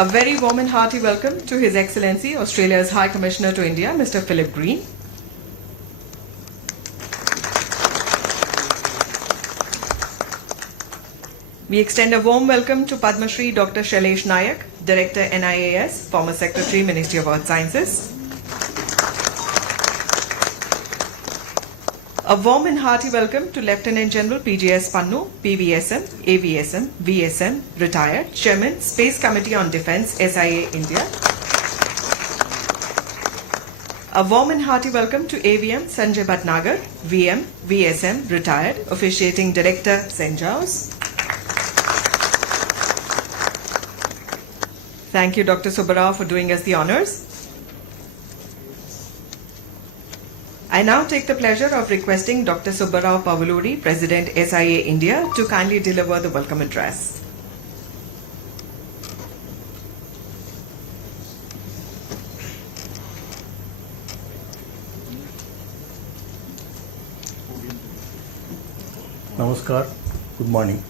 A very warm and hearty welcome to His Excellency, Australia's High Commissioner to India, Mr. Philip Green. We extend a warm welcome to Padma Shri Dr. Shailesh Nayak, Director NIAS, former Secretary, Ministry of Earth Sciences. A warm and hearty welcome to Lieutenant General PJS Pannu, PVSM, AVSM, VSM, retired, Chairman, Space Committee on Defence, SIA India. A warm and hearty welcome to AVM Sanjay Bhatnagar, VM, VSM, retired, officiating Director, St. John's. Thank you, Dr. Subbarao, for doing us the honours. I now take the pleasure of requesting Dr. Subbarao Pavuluri, President, SIA India, to kindly deliver the welcome address. Namaskar, good morning,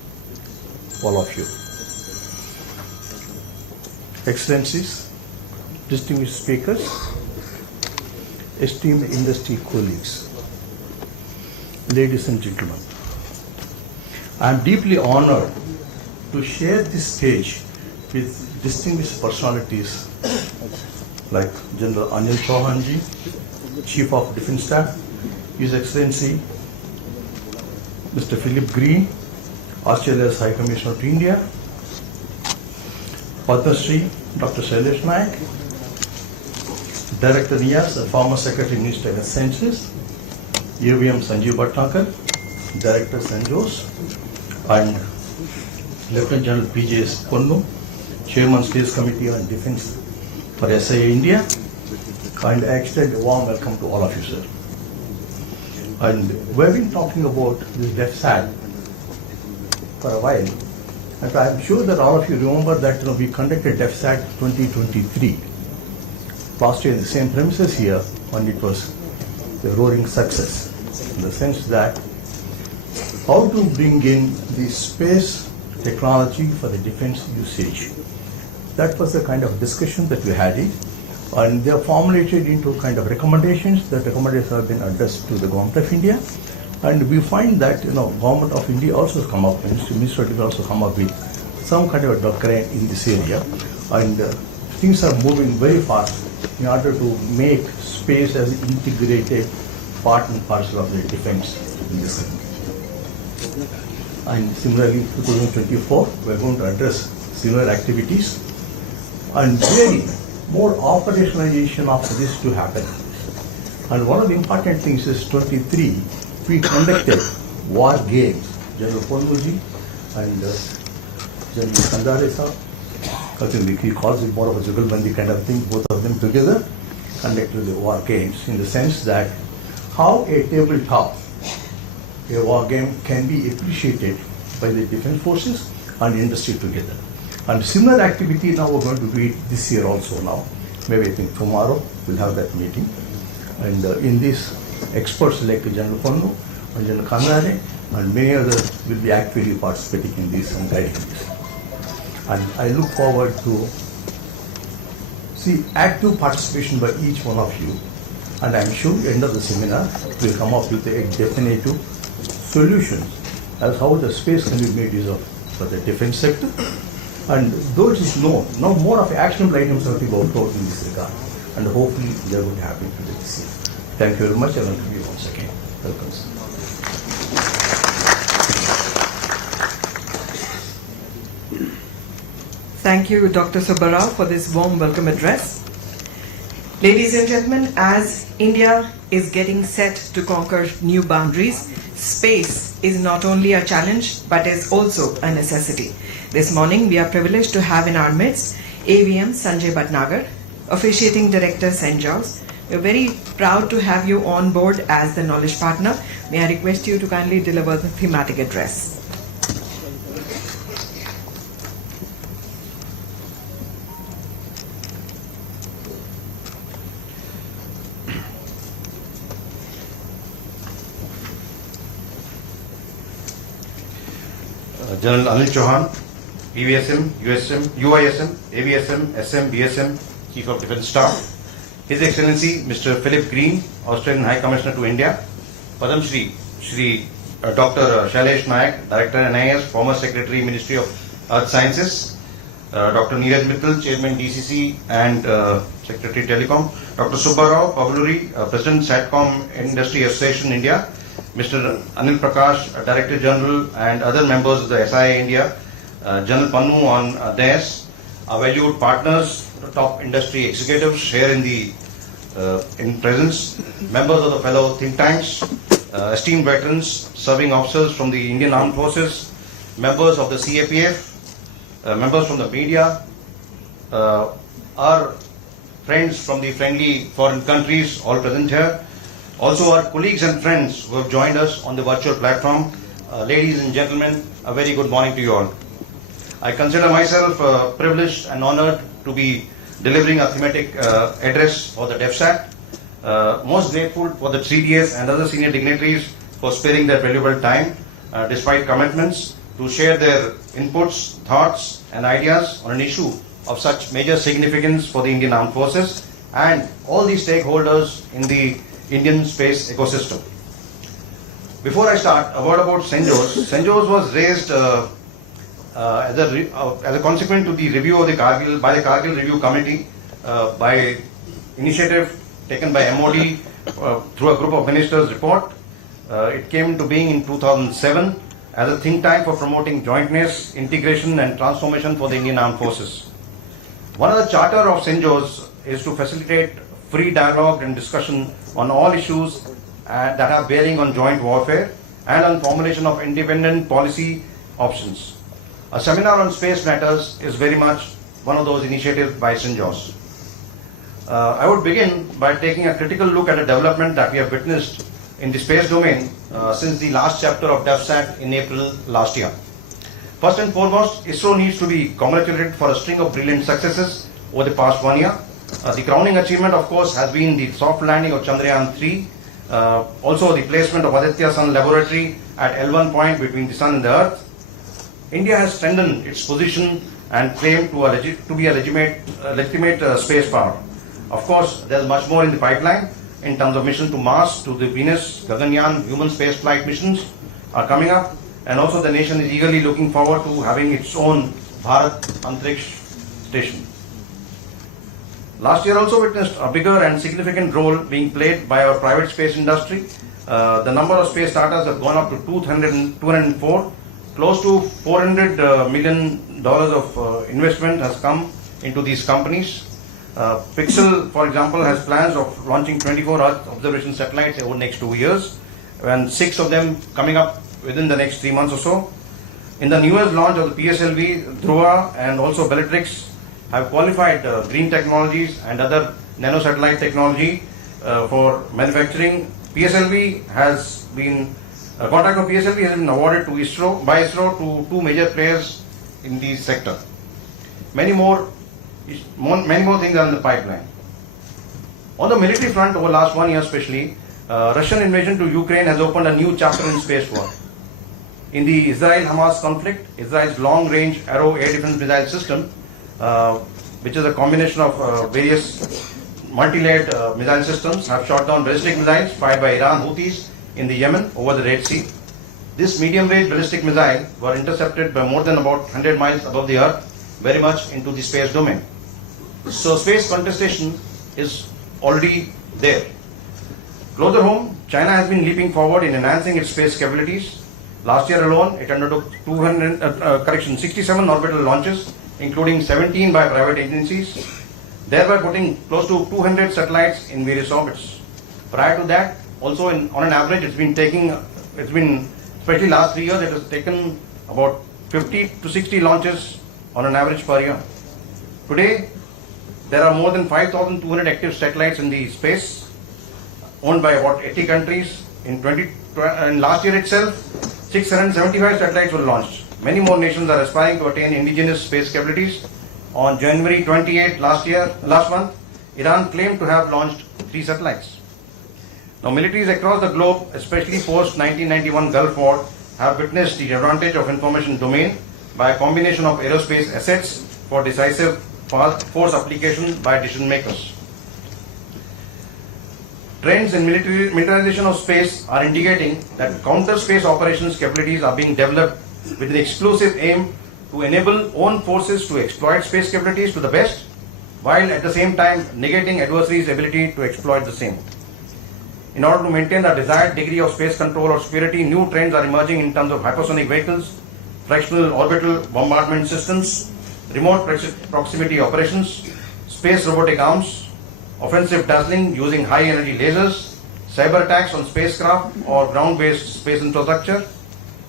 all of you. Excellencies, distinguished speakers, esteemed industry colleagues, ladies and gentlemen, I am deeply honored to share this stage with distinguished personalities like General Anil Chauhan ji, Chief of Defence Staff, His Excellency Mr. Philip Green, Australia's High Commissioner to India, Padma Shri Dr. Shailesh Nayak, Director NIAS and former Secretary Minister of Sciences, AVM Sanjeev Bhatnagar, Director St. Joe's, and Lieutenant General PJS Pannu, Chairman Space Committee on Defence for SIA India, and I extend a warm welcome to all of you, sir. And we've been talking about this DefSAT for a while, and I'm sure that all of you remember that we conducted DefSAT 2023 last year in the same premises here, and it was a roaring success in the sense that how to bring in the space technology for the defense usage. That was the kind of discussion that we had it, and they are formulated into kind of recommendations. The recommendations have been addressed to the Government of India, and we find that Government of India also has come up, Ministry of Defence also come up with some kind of a doctrine in this area, and things are moving very fast in order to make space as an integrated part and parcel of the defense in this country. And similarly, 2024, we are going to address similar activities and really more operationalization of this to happen. And one of the important things is 23, we conducted war games. General Ponduji and General Kandaresa, I think he calls it more of a Jugalbandi kind of thing, both of them together conducted the war games in the sense that how a tabletop, a war game can be appreciated by the defense forces and industry together. And similar activity now we're going to do it this year also now. Maybe I think tomorrow we'll have that meeting. And in this, experts like General Pannu and General Kandare and many others will be actively participating in this and guiding this. And I look forward to see active participation by each one of you. And I'm sure at the end of the seminar, we'll come up with a definitive solution as how the space can be made use of for the defense sector. And though it is known, now more of actionable items have to go out in this regard. And hopefully they are going to happen today this year. Thank you very much. I welcome you once again. Welcome, sir. Thank you, Dr. Subbarao, for this warm welcome address. Ladies and gentlemen, as India is getting set to conquer new boundaries, space is not only a challenge but is also a necessity. This morning, we are privileged to have in our midst AVM Sanjay Bhatnagar, officiating Director St. John's. We are very proud to have you on board as the knowledge partner. May I request you to kindly deliver the thematic address. General Anil Chauhan, PVSM, USM, UISM, AVSM, SM, BSM, Chief of Defence Staff, His Excellency Mr. Philip Green, Australian High Commissioner to India, Padam Shri Dr. Shailesh Nayak, Director NIS, former Secretary Ministry of Earth Sciences, Dr. Neeraj Mittal, Chairman DCC and Secretary Telecom, Dr. Subbarao Pavluri, President Satcom Industry Association India, Mr. Anil Prakash, Director General and other members of the SIA India, General Pannu on DES, our valued partners, top industry executives here in presence, members of the fellow think tanks, esteemed veterans, serving officers from the Indian Armed Forces, members of the CAPF, members from the media, our friends from the friendly foreign countries all present here, also our colleagues and friends who have joined us on the virtual platform. Ladies and gentlemen, a very good morning to you all. I consider myself privileged and honored to be delivering a thematic address for the DefSAT. Most grateful for the 3DS and other senior dignitaries for sparing their valuable time despite commitments to share their inputs, thoughts and ideas on an issue of such major significance for the Indian Armed Forces and all the stakeholders in the Indian space ecosystem. Before I start, a word about CENJOS. CENJOS was raised as a consequence to the review of the Kargil by the Kargil Review Committee by initiative taken by MOD through a group of ministers report. It came into being in 2007 as a think tank for promoting jointness, integration and transformation for the Indian Armed Forces. One of the charter of CENJOS is to facilitate free dialogue and discussion on all issues that have bearing on joint warfare and on formulation of independent policy options. A seminar on space matters is very much one of those initiatives by CENJOS. I would begin by taking a critical look at a development that we have witnessed in the space domain since the last chapter of DefSAT in April last year. First and foremost, ISRO needs to be congratulated for a string of brilliant successes over the past 1 year. The crowning achievement, of course, has been the soft landing of Chandrayaan-3, also the placement of Aditya Sun Laboratory at L1 point between the Sun and the Earth. India has strengthened its position and claimed to be a legitimate space power. Of course, there is much more in the pipeline in terms of mission to Mars, to the Venus, Gaganyaan, human space flight missions are coming up, and also the nation is eagerly looking forward to having its own Bharat Antariksh station. Last year also witnessed a bigger and significant role being played by our private space industry. The number of space startups have gone up to 204. Close to $400 million of investment has come into these companies. Pixel, for example, has plans of launching 24 Earth observation satellites over the next 2 years, and 6 of them coming up within the next 3 months or so. In the newest launch of the PSLV, Dhruva and also Bellatrix have qualified green technologies and other nanosatellite technology for manufacturing. PSLV has been a contract of PSLV has been awarded to by ISRO to 2 major players in the sector. Many more things are in the pipeline. On the military front, over the last 1 year especially, Russian invasion to Ukraine has opened a new chapter in space war. In the Israel-Hamas conflict, Israel's long-range Arrow air defense missile system, which is a combination of various multi-layered missile systems, have shot down ballistic missiles fired by Iran Houthis in the Yemen over the Red Sea. This medium-range ballistic missile were intercepted by more than about 100 miles above the Earth, very much into the space domain. So space contestation is already there. Closer home, China has been leaping forward in enhancing its space capabilities. Last year alone, it undertook 67 orbital launches, including 17 by private agencies, thereby putting close to 200 satellites in various orbits. Prior to that, also on an average, especially last 3 years, it has taken about 50 to 60 launches on an average per year. Today, there are more than 5,200 active satellites in the space, owned by about 80 countries. In last year itself, 675 satellites were launched. Many more nations are aspiring to attain indigenous space capabilities. On January 28 last month, Iran claimed to have launched 3 satellites. Now, militaries across the globe, especially post-1991 Gulf War, have witnessed the advantage of information domain by a combination of aerospace assets for decisive force application by decision makers. Trends in militarization of space are indicating that counter-space operations capabilities are being developed with an exclusive aim to enable own forces to exploit space capabilities to the best, while at the same time negating adversaries' ability to exploit the same. In order to maintain the desired degree of space control or superiority, new trends are emerging in terms of hypersonic vehicles, fractional orbital bombardment systems, remote proximity operations, space robotic arms, offensive dazzling using high energy lasers, cyber attacks on spacecraft or ground-based space infrastructure.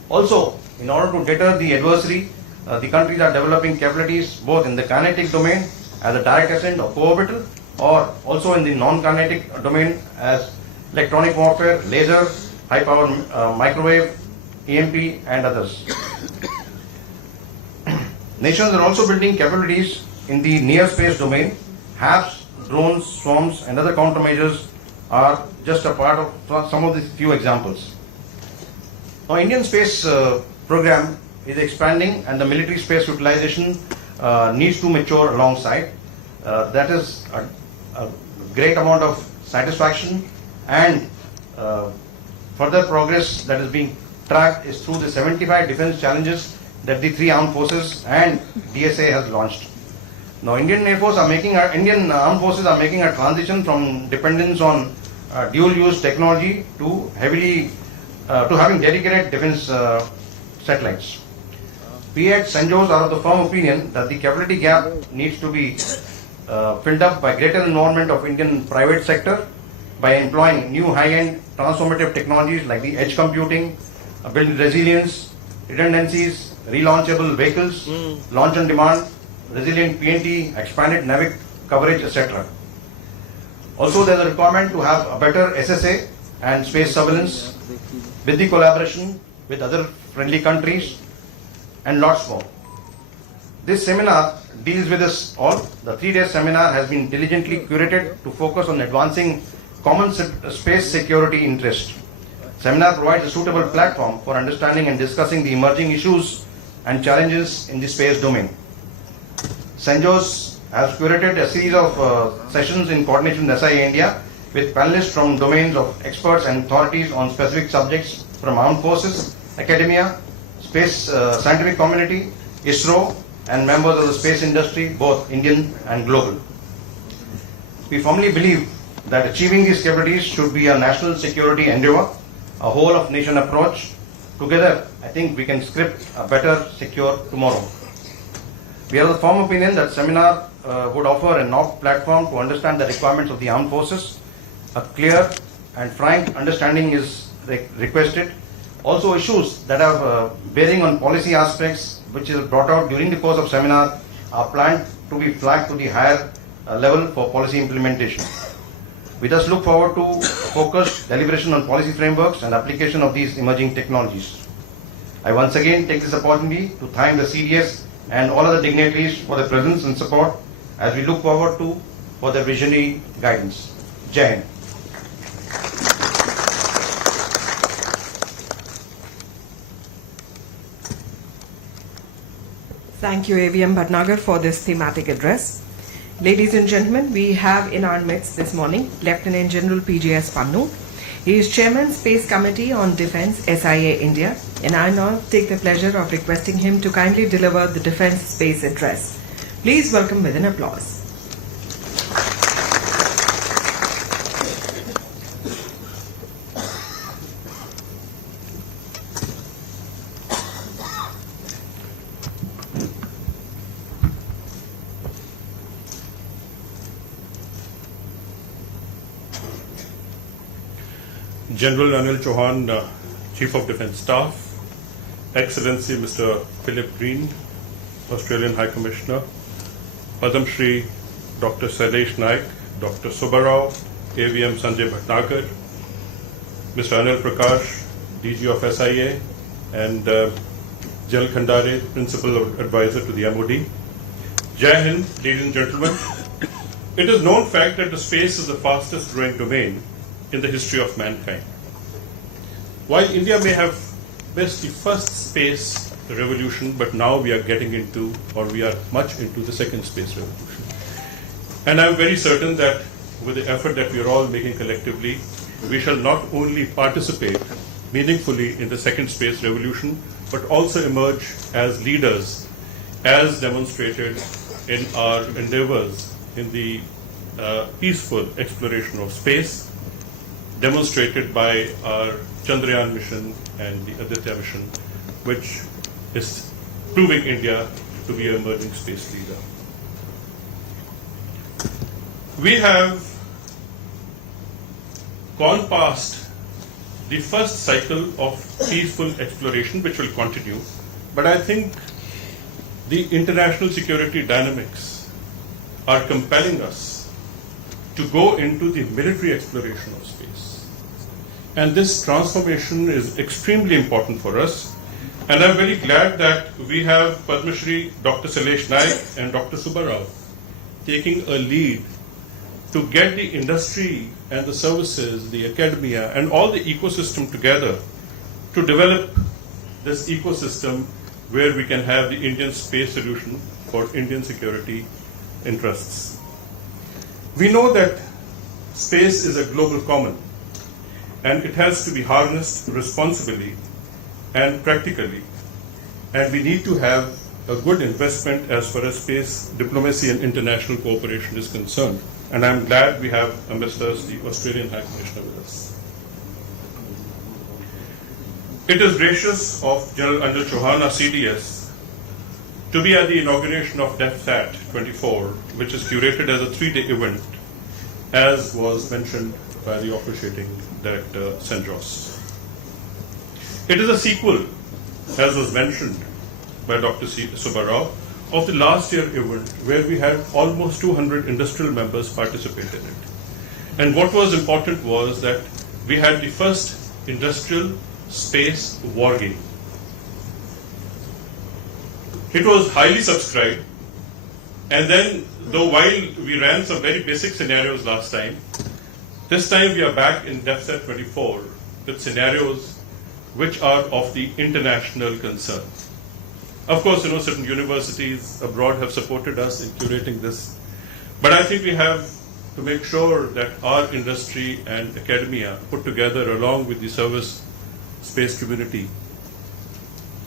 Also, in order to deter the adversary, the countries are developing capabilities both in the kinetic domain as a direct ascent or co-orbital, or also in the non-kinetic domain as electronic warfare, laser, high-power microwave, EMP, and others. Nations are also building capabilities in the near space domain. HAPS, drones, swarms, and other countermeasures are just a part of some of these few examples. Now, Indian space program is expanding, and the military space utilization needs to mature alongside. That is a great amount of satisfaction, and further progress that is being tracked is through the 75 defense challenges that the three armed forces and DSA has launched. Now, Indian armed forces are making a transition from dependence on dual-use technology to having dedicated defense satellites. We at St. Joe's are of the firm opinion that the capability gap needs to be filled up by greater involvement of Indian private sector by employing new high-end transformative technologies like the edge computing, building resilience, redundancies, relaunchable vehicles, launch on demand, resilient PNT, expanded NAVIC coverage, etc. Also, there is a requirement to have a better SSA and space surveillance with the collaboration with other friendly countries and lots more. This seminar deals with us all. The 3-day seminar has been diligently curated to focus on advancing common space security interest. Seminar provides a suitable platform for understanding and discussing the emerging issues and challenges in the space domain. St. Joe's has curated a series of sessions in coordination with SIA India with panelists from domains of experts and authorities on specific subjects from armed forces, academia, space scientific community, ISRO, and members of the space industry, both Indian and global. We firmly believe that achieving these capabilities should be a national security endeavor, a whole of nation approach. Together, I think we can script a better, secure tomorrow. We are of the firm opinion that seminar would offer a novel platform to understand the requirements of the armed forces. A clear and frank understanding is requested. Also, issues that have bearing on policy aspects, which is brought out during the course of seminar, are planned to be flagged to the higher level for policy implementation. We thus look forward to focused deliberation on policy frameworks and application of these emerging technologies. I once again take this opportunity to thank the CDS and all other dignitaries for their presence and support as we look forward to for their visionary guidance. Jai Hind. Thank you, AVM Bhatnagar, for this thematic address. Ladies and gentlemen, we have in our midst this morning Lieutenant General PJS Pannu. He is Chairman Space Committee on Defence, SIA India, and I now take the pleasure of requesting him to kindly deliver the Defence Space Address. Please welcome with an applause. General Anil Chauhan, Chief of Defence Staff, Excellency Mr. Philip Green, Australian High Commissioner, Padam Shri Dr. Sailesh Naik, Dr. Subbarao, AVM Sanjay Bhatnagar, Mr. Anil Prakash, DG of SIA, and Jal Khandare, Principal Advisor to the MOD. Jai Hind, ladies and gentlemen. It is known fact that the space is the fastest growing domain in the history of mankind. While India may have built the first space revolution, but now we are getting into, or we are much into the second space revolution. And I'm very certain that with the effort that we are all making collectively, we shall not only participate meaningfully in the second space revolution, but also emerge as leaders, as demonstrated in our endeavors in the peaceful exploration of space, demonstrated by our Chandrayaan mission and the Aditya mission, which is proving India to be an emerging space leader. We have gone past the first cycle of peaceful exploration, which will continue, but I think the international security dynamics are compelling us to go into the military exploration of space. And this transformation is extremely important for us. And I'm very glad that we have Padma Shri Dr. Sailesh Naik and Dr. Subbarao taking a lead to get the industry and the services, the academia, and all the ecosystem together to develop this ecosystem where we can have the Indian space solution for Indian security interests. We know that space is a global common, and it has to be harnessed responsibly and practically, and we need to have a good investment as far as space diplomacy and international cooperation is concerned. And I'm glad we have amidst us the Australian High Commissioner with us. It is gracious of General Anil Chauhan, our CDS, to be at the inauguration of DefSAT 24, which is curated as a 3-day event, as was mentioned by the officiating Director Sanjos. It is a sequel, as was mentioned by Dr. Subbarao, of the last year event where we had almost 200 industrial members participate in it. And what was important was that we had the first industrial space war game. It was highly subscribed, and then though while we ran some very basic scenarios last time, this time we are back in DefSAT 24 with scenarios which are of the international concern. Of course, certain universities abroad have supported us in curating this, but I think we have to make sure that our industry and academia put together along with the service space community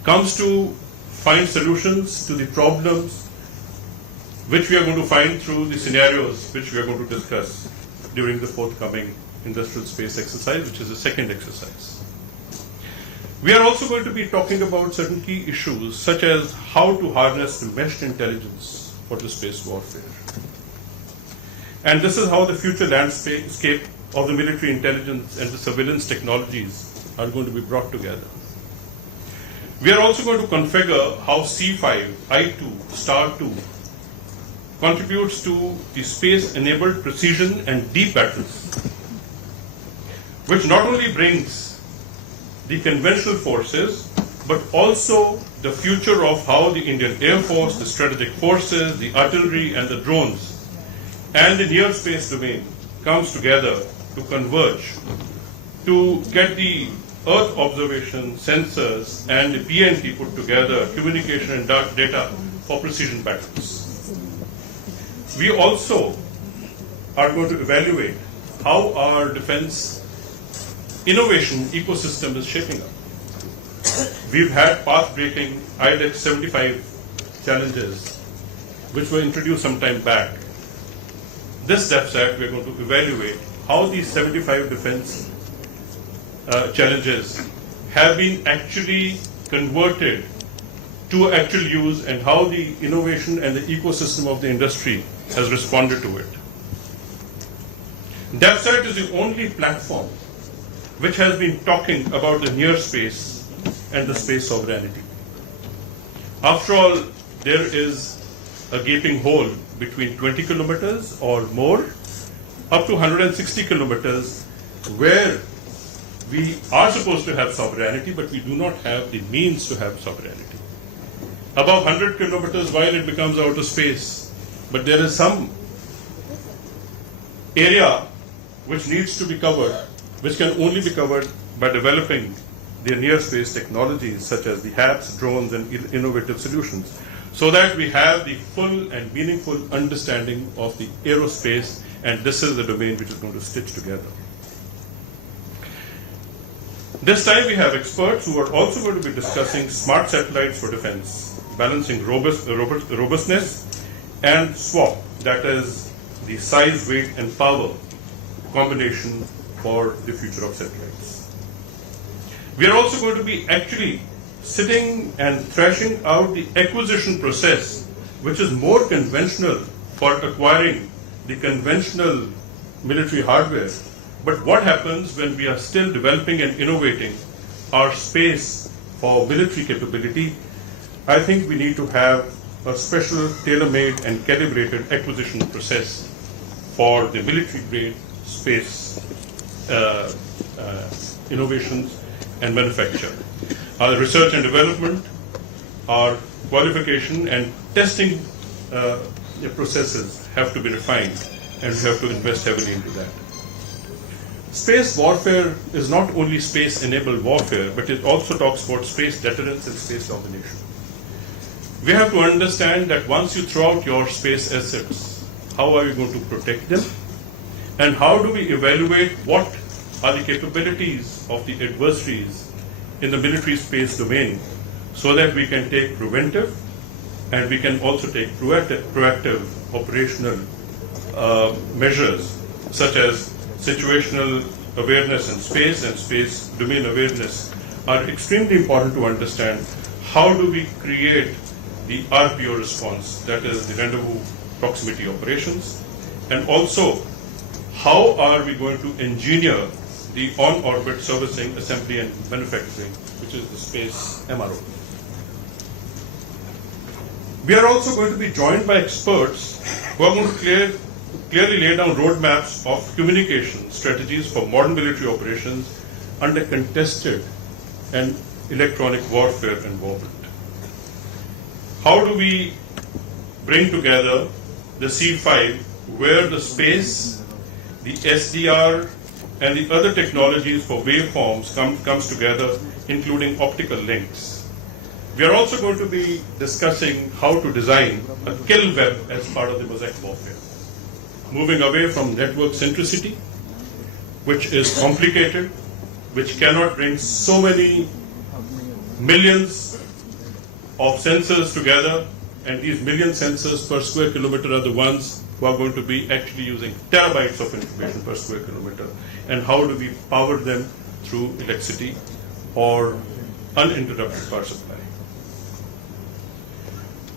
comes to find solutions to the problems which we are going to find through the scenarios which we are going to discuss during the forthcoming industrial space exercise, which is the second exercise. We are also going to be talking about certain key issues such as how to harness the meshed intelligence for the space warfare. And this is how the future landscape of the military intelligence and the surveillance technologies are going to be brought together. We are also going to configure how C5, I2, Star 2 contributes to the space-enabled precision and deep battles, which not only brings the conventional forces, but also the future of how the Indian Air Force, the strategic forces, the artillery and the drones, and the near space domain comes together to converge, to get the Earth observation, sensors, and the PNT put together, communication and data for precision battles. We also are going to evaluate how our defense innovation ecosystem is shaping up. We've had path-breaking IDEX 75 challenges, which were introduced some time back. This DefSAT, we're going to evaluate how these 75 defense challenges have been actually converted to actual use and how the innovation and the ecosystem of the industry has responded to it. DefSAT is the only platform which has been talking about the near space and the space sovereignty. After all, there is a gaping hole between 20 kilometers or more up to 160 kilometers where we are supposed to have sovereignty, but we do not have the means to have sovereignty. Above 100 kilometers, while it becomes outer space, but there is some area which needs to be covered, which can only be covered by developing their near space technologies such as the HAPS, drones, and innovative solutions, so that we have the full and meaningful understanding of the aerospace, and this is the domain which is going to stitch together. This time we have experts who are also going to be discussing smart satellites for defense, balancing robustness and SWAP, that is the size, weight, and power combination for the future of satellites. We are also going to be actually sitting and thrashing out the acquisition process, which is more conventional for acquiring the conventional military hardware. But what happens when we are still developing and innovating our space for military capability? I think we need to have a special tailor-made and calibrated acquisition process for the military-grade space innovations and manufacture. Our research and development, our qualification and testing processes have to be refined, and we have to invest heavily into that. Space warfare is not only space-enabled warfare, but it also talks about space deterrence and space domination. We have to understand that once you throw out your space assets, how are you going to protect them? And how do we evaluate what are the capabilities of the adversaries in the military space domain, so that we can take preventive and we can also take proactive operational measures, such as situational awareness in space and space domain awareness are extremely important to understand. How do we create the RPO response, that is the rendezvous proximity operations, and also how are we going to engineer the on-orbit servicing, assembly and manufacturing, which is the space MRO. We are also going to be joined by experts who are going to clearly lay down roadmaps of communication strategies for modern military operations under contested and electronic warfare environment. How do we bring together the C5, where the space, the SDR, and the other technologies for waveforms comes together, including optical links. We are also going to be discussing how to design a kill web as part of the mosaic warfare, moving away from network centricity, which is complicated, which cannot bring so many millions of sensors together, and these million sensors per square kilometer are the ones who are going to be actually using terabytes of information per square kilometer. And how do we power them through electricity or uninterrupted power supply?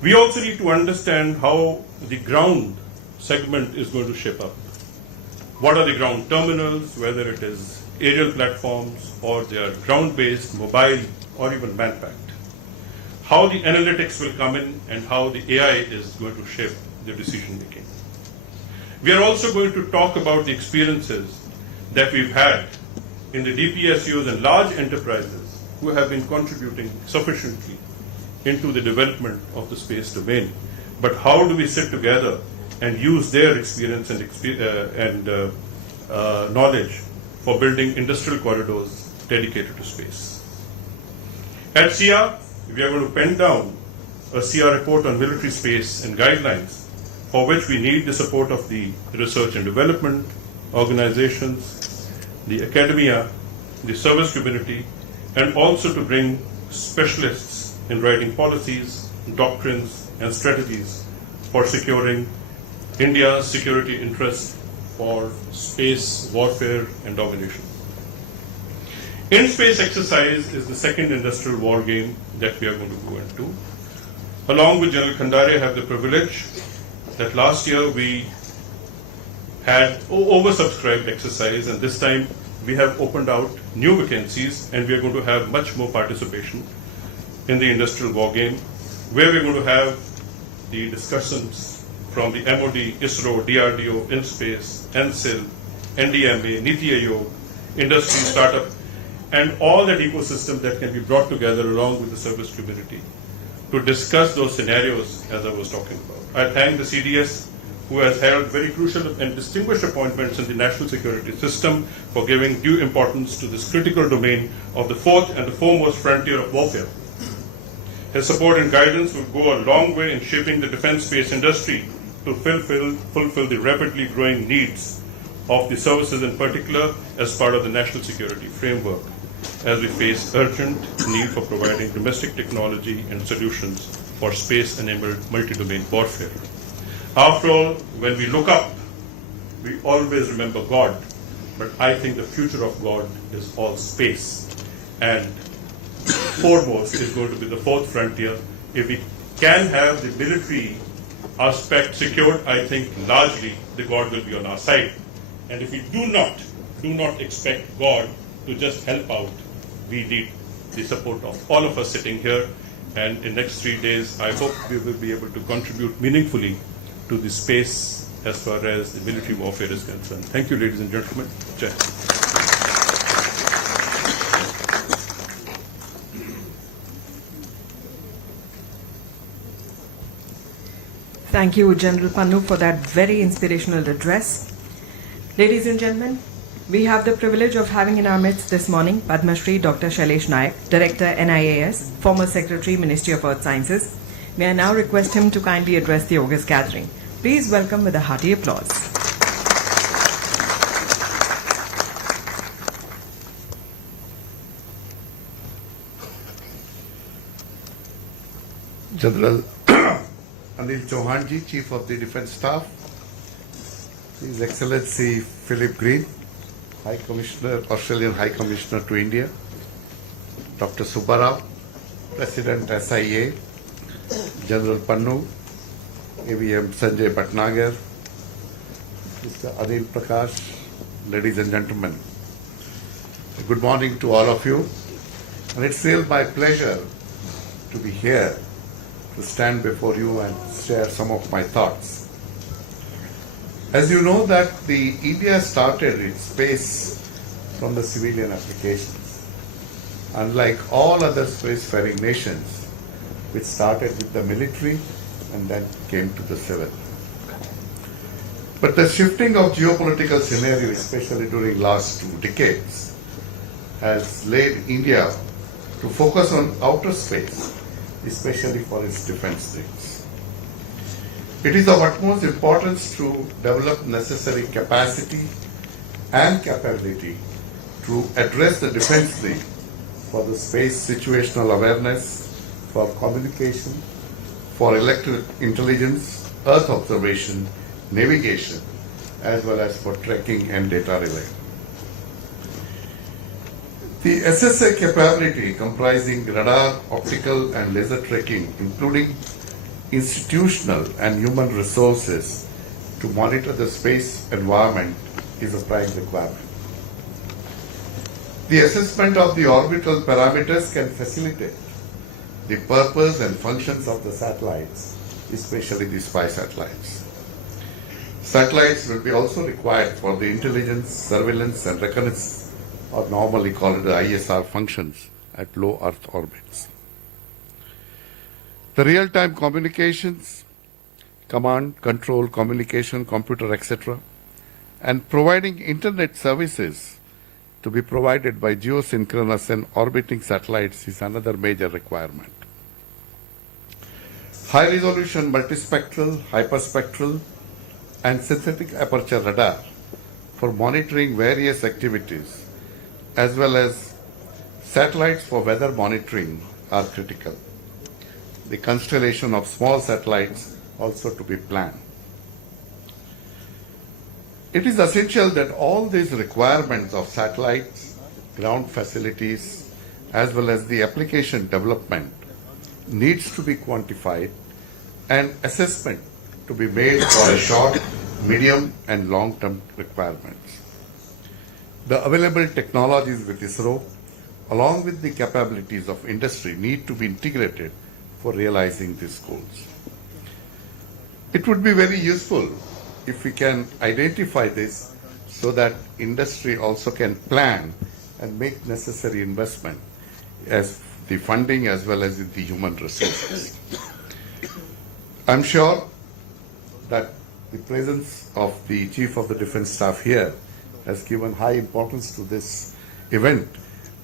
We also need to understand how the ground segment is going to shape up. What are the ground terminals, whether it is aerial platforms or they are ground-based, mobile, or even man-packed. How the analytics will come in and how the AI is going to shape the decision making. We are also going to talk about the experiences that we've had in the DPSUs and large enterprises who have been contributing sufficiently into the development of the space domain. But how do we sit together and use their experience and knowledge for building industrial corridors dedicated to space? At CR, we are going to pen down a CR report on military space and guidelines, for which we need the support of the research and development organizations, the academia, the service community, and also to bring specialists in writing policies, doctrines, and strategies for securing India's security interests for space warfare and domination. In-space exercise is the second industrial war game that we are going to go into. Along with General Khandare, I have the privilege that last year we had oversubscribed exercise, and this time we have opened out new vacancies, and we are going to have much more participation in the industrial war game, where we're going to have the discussions from the MOD, ISRO, DRDO, InSpace, NCIL, NDMA, Niti Aayog, industry, startup, and all that ecosystem that can be brought together along with the service community to discuss those scenarios as I was talking about. I thank the CDS who has held very crucial and distinguished appointments in the national security system for giving due importance to this critical domain of the fourth and the foremost frontier of warfare. His support and guidance will go a long way in shaping the defense space industry to fulfill the rapidly growing needs of the services, in particular as part of the national security framework, as we face urgent need for providing domestic technology and solutions for space-enabled multi-domain warfare. After all, when we look up, we always remember God, but I think the future of God is all space. And foremost is going to be the fourth frontier. If we can have the military aspect secured, I think largely the God will be on our side. And if we do not expect God to just help out, we need the support of all of us sitting here. And in the next 3 days, I hope we will be able to contribute meaningfully to the space as far as the military warfare is concerned. Thank you, ladies and gentlemen. Jai. Thank you, General Pannu, for that very inspirational address. Ladies and gentlemen, we have the privilege of having in our midst this morning Padma Shri Dr. Shailesh Nayak, Director NIAS, former Secretary, Ministry of Earth Sciences. May I now request him to kindly address the August gathering. Please welcome with a hearty applause. General Anil Chauhan ji, Chief of the Defence Staff, His Excellency Philip Green, High Commissioner, Australian High Commissioner to India, Dr. Subbarao, President SIA, General Pannu, AVM Sanjay Bhatnagar, Mr. Anil Prakash, ladies and gentlemen. Good morning to all of you. And it's really my pleasure to be here to stand before you and share some of my thoughts. As you know that India started its space from the civilian applications. Unlike all other spacefaring nations, which started with the military and then came to the civil. But the shifting of geopolitical scenario, especially during last 2 decades, has led India to focus on outer space, especially for its defense needs. It is of utmost importance to develop necessary capacity and capability to address the defense need for the space situational awareness, for communication, for electric intelligence, earth observation, navigation, as well as for tracking and data relay. The SSA capability comprising radar, optical and laser tracking, including institutional and human resources to monitor the space environment, is a prime requirement. The assessment of the orbital parameters can facilitate the purpose and functions of the satellites, especially the spy satellites. Satellites will be also required for the intelligence, surveillance and reconnaissance, or normally called the ISR functions, at low Earth orbits. The real-time communications, command, control, communication, computer, etc., and providing internet services to be provided by geosynchronous and orbiting satellites is another major requirement. High-resolution multispectral, hyperspectral, and synthetic aperture radar for monitoring various activities, as well as satellites for weather monitoring, are critical. The constellation of small satellites also to be planned. It is essential that all these requirements of satellites, ground facilities, as well as the application development needs to be quantified and assessment to be made for a short, medium and long-term requirements. The available technologies with ISRO, along with the capabilities of industry, need to be integrated for realizing these goals. It would be very useful if we can identify this so that industry also can plan and make necessary investment as the funding as well as the human resources. I'm sure that the presence of the Chief of the Defence Staff here has given high importance to this event,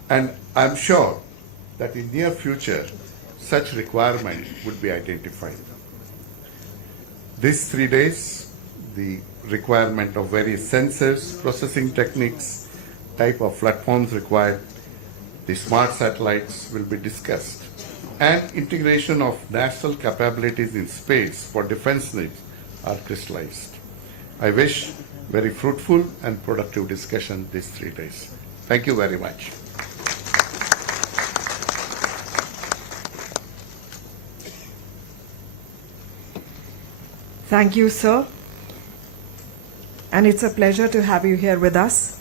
and I'm sure that in near future such requirement would be identified. These 3 days, the requirement of various sensors, processing techniques, type of platforms required, the smart satellites will be discussed, and integration of national capabilities in space for defense needs are crystallized. I wish very fruitful and productive discussion these 3 days. Thank you very much. Thank you, sir. And it's a pleasure to have you here with us.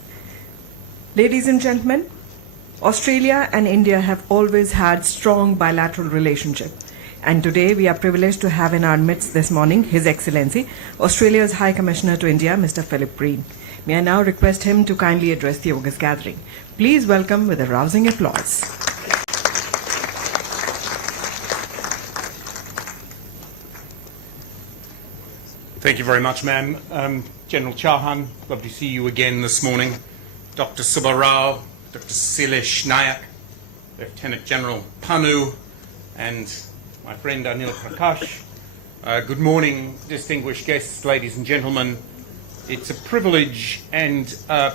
Ladies and gentlemen, Australia and India have always had strong bilateral relationship. And today we are privileged to have in our midst this morning His Excellency, Australia's High Commissioner to India, Mr. Philip Breen. May I now request him to kindly address the August gathering. Please welcome with a rousing applause. Thank you very much, ma'am. General Chauhan, lovely to see you again this morning. Dr. Subba Rao, Dr. Silesh Nayak, Lieutenant General Panu, and my friend Anil Prakash. Good morning, distinguished guests, ladies and gentlemen. It's a privilege and a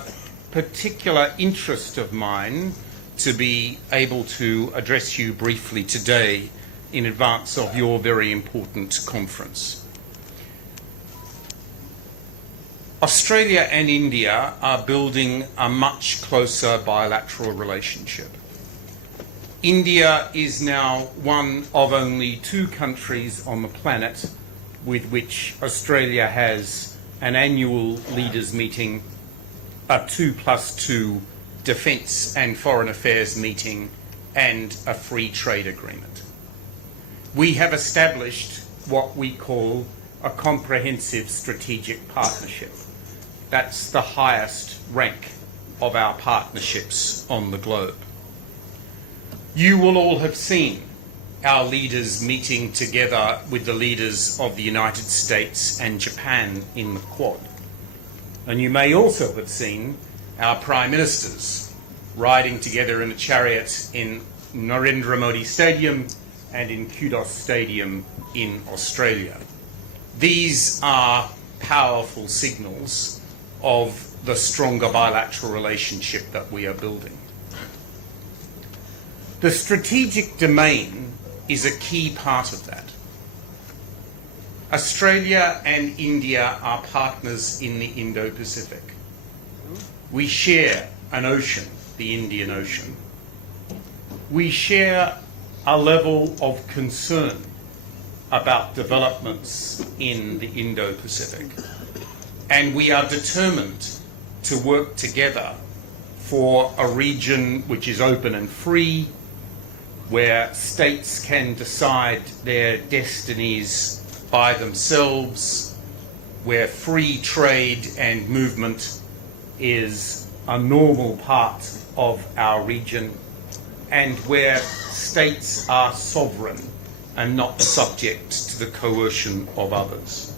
particular interest of mine to be able to address you briefly today in advance of your very important conference. Australia and India are building a much closer bilateral relationship. India is now one of only 2 countries on the planet with which Australia has an annual leaders meeting, a 2+2 defence and foreign affairs meeting, and a free trade agreement. We have established what we call a comprehensive strategic partnership. That's the highest rank of our partnerships on the globe. You will all have seen our leaders meeting together with the leaders of the United States and Japan in the Quad. And you may also have seen our Prime Ministers riding together in a chariot in Narendra Modi Stadium and in Kudos Stadium in Australia. These are powerful signals of the stronger bilateral relationship that we are building. The strategic domain is a key part of that. Australia and India are partners in the Indo-Pacific. We share an ocean, the Indian Ocean. We share a level of concern about developments in the Indo-Pacific. And we are determined to work together for a region which is open and free, where states can decide their destinies by themselves, where free trade and movement is a normal part of our region, and where states are sovereign and not subject to the coercion of others.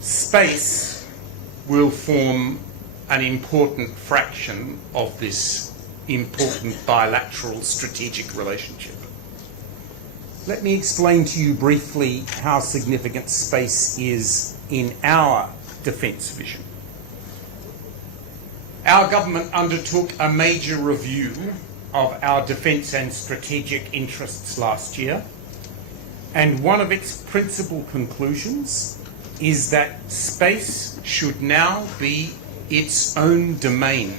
Space will form an important fraction of this important bilateral strategic relationship. Let me explain to you briefly how significant space is in our defence vision. Our government undertook a major review of our defence and strategic interests last year, and one of its principal conclusions is that space should now be its own domain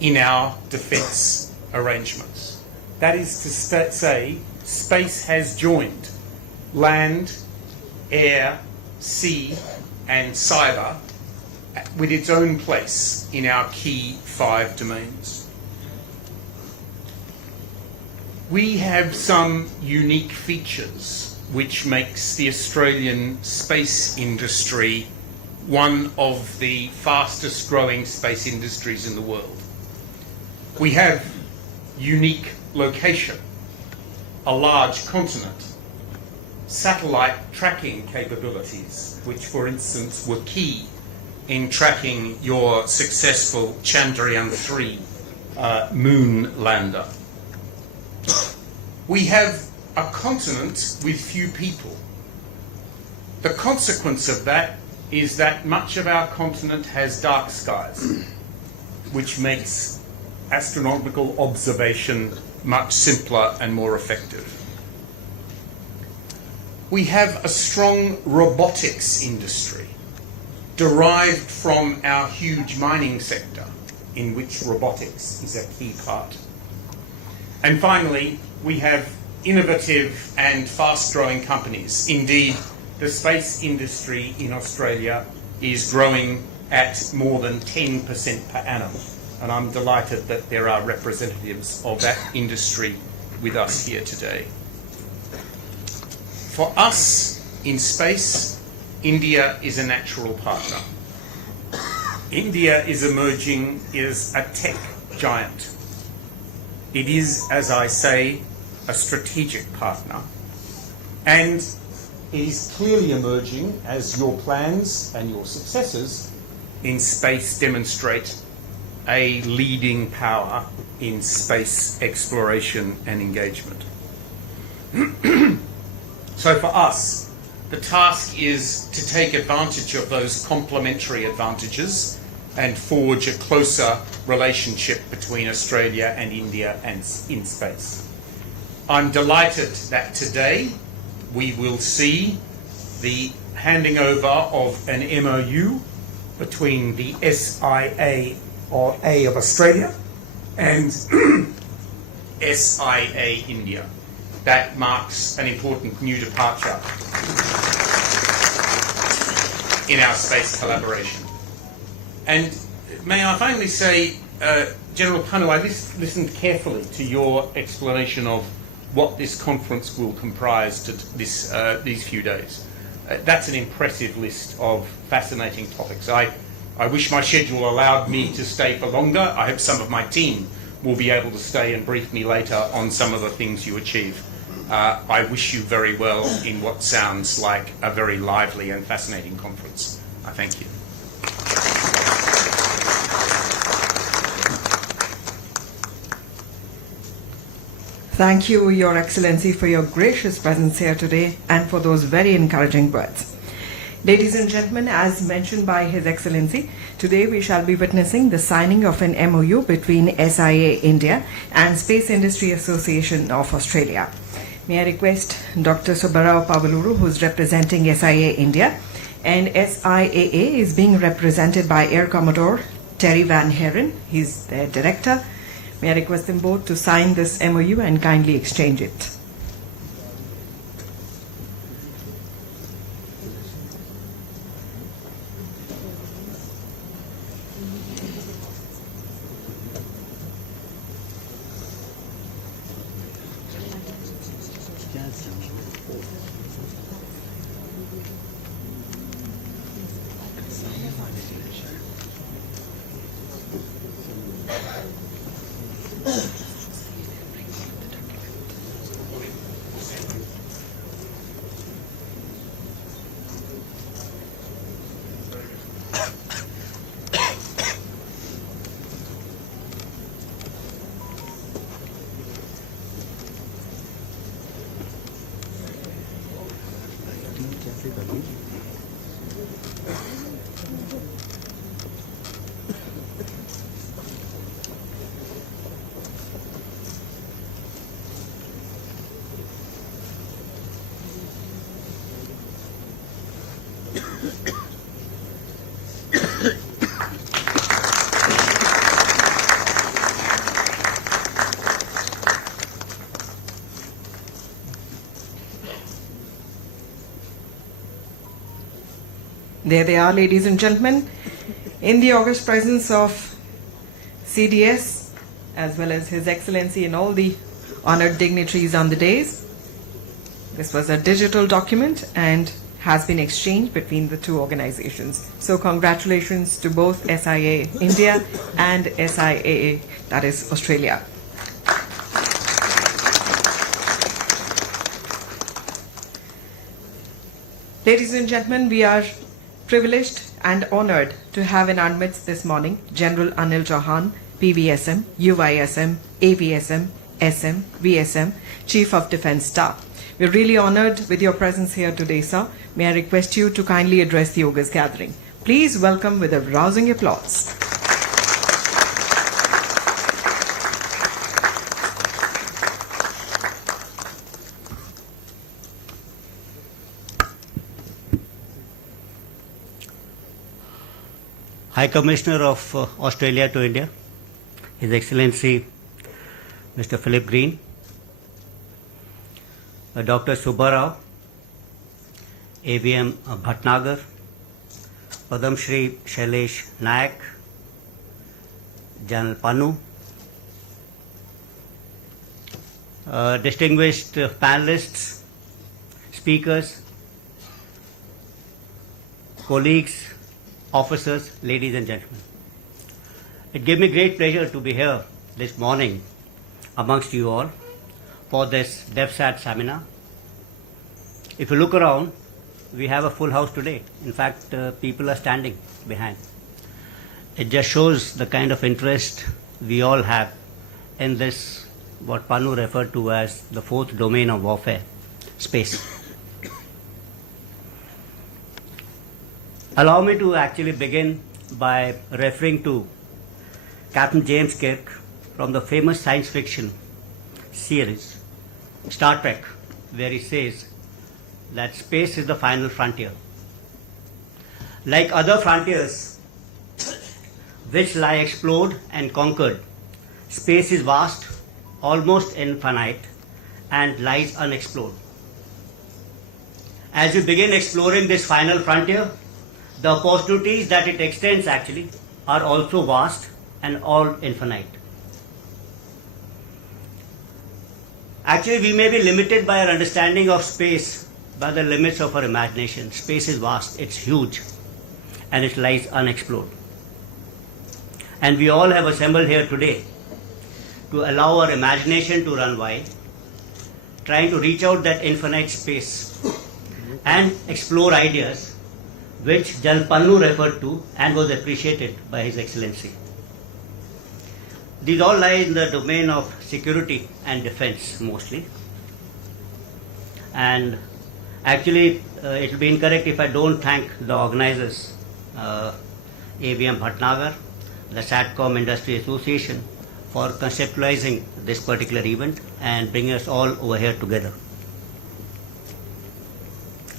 in our defence arrangements. That is to say, space has joined land, air, sea and cyber with its own place in our key 5 domains. We have some unique features which makes the Australian space industry one of the fastest growing space industries in the world. We have unique location, a large continent, satellite tracking capabilities, which, for instance, were key in tracking your successful Chandrayaan-3 moon lander. We have a continent with few people. The consequence of that is that much of our continent has dark skies, which makes astronomical observation much simpler and more effective. We have a strong robotics industry derived from our huge mining sector, in which robotics is a key part. And finally, we have innovative and fast-growing companies. Indeed, the space industry in Australia is growing at more than 10% per annum. And I'm delighted that there are representatives of that industry with us here today. For us in space, India is a natural partner. India is emerging as a tech giant. It is, as I say, a strategic partner. And it is clearly emerging as your plans and your successors in space demonstrate a leading power in space exploration and engagement. So for us, the task is to take advantage of those complementary advantages and forge a closer relationship between Australia and India and in space. I'm delighted that today we will see the handing over of an MOU between the SIA of Australia and SIA India. That marks an important new departure in our space collaboration. And may I finally say, General Panu, I listened carefully to your explanation of what this conference will comprise to these few days. That's an impressive list of fascinating topics. I wish my schedule allowed me to stay for longer. I hope some of my team will be able to stay and brief me later on some of the things you achieve. I wish you very well in what sounds like a very lively and fascinating conference. I thank you. Thank you, Your Excellency, for your gracious presence here today and for those very encouraging words. Ladies and gentlemen, as mentioned by His Excellency, today we shall be witnessing the signing of an MOU between SIA India and Space Industry Association of Australia. May I request Dr. Subbarao Pavaluru, who is representing SIA India, and SIAA is being represented by Air Commodore Terry Van Heeren. He's their director. May I request them both to sign this MOU and kindly exchange it. There they are, ladies and gentlemen, in the august presence of CDS as well as His Excellency and all the honored dignitaries on the dais. This was a digital document and has been exchanged between the two organizations. So congratulations to both SIA India and SIAA, that is Australia. Ladies and gentlemen, we are privileged and honored to have in our midst this morning General Anil Chauhan, PVSM, UISM, AVSM, SM, VSM, Chief of Defence Staff. We're really honored with your presence here today, sir. May I request you to kindly address the August gathering. Please welcome with a rousing applause. High Commissioner of Australia to India, His Excellency Mr. Philip Green, Dr. Subbarao, AVM Bhatnagar, Padam Shri Shailesh Nayak, General Panu, distinguished panelists, speakers, colleagues, officers, ladies and gentlemen. It gave me great pleasure to be here this morning amongst you all for this DefSAT seminar. If you look around, we have a full house today. In fact, people are standing behind. It just shows the kind of interest we all have in this, what Panu referred to as the fourth domain of warfare, space. Allow me to actually begin by referring to Captain James Kirk from the famous science fiction series Star Trek, where he says that space is the final frontier. Like other frontiers which lie explored and conquered, space is vast, almost infinite, and lies unexplored. As we begin exploring this final frontier, the opportunities that it extends actually are also vast and all infinite. Actually, we may be limited by our understanding of space by the limits of our imagination. Space is vast, it's huge, and it lies unexplored. And we all have assembled here today to allow our imagination to run wild, trying to reach out that infinite space and explore ideas which General Panu referred to and was appreciated by His Excellency. These all lie in the domain of security and defense mostly. And actually, it will be incorrect if I don't thank the organizers, AVM Bhatnagar, the SATCOM Industry Association, for conceptualizing this particular event and bringing us all over here together.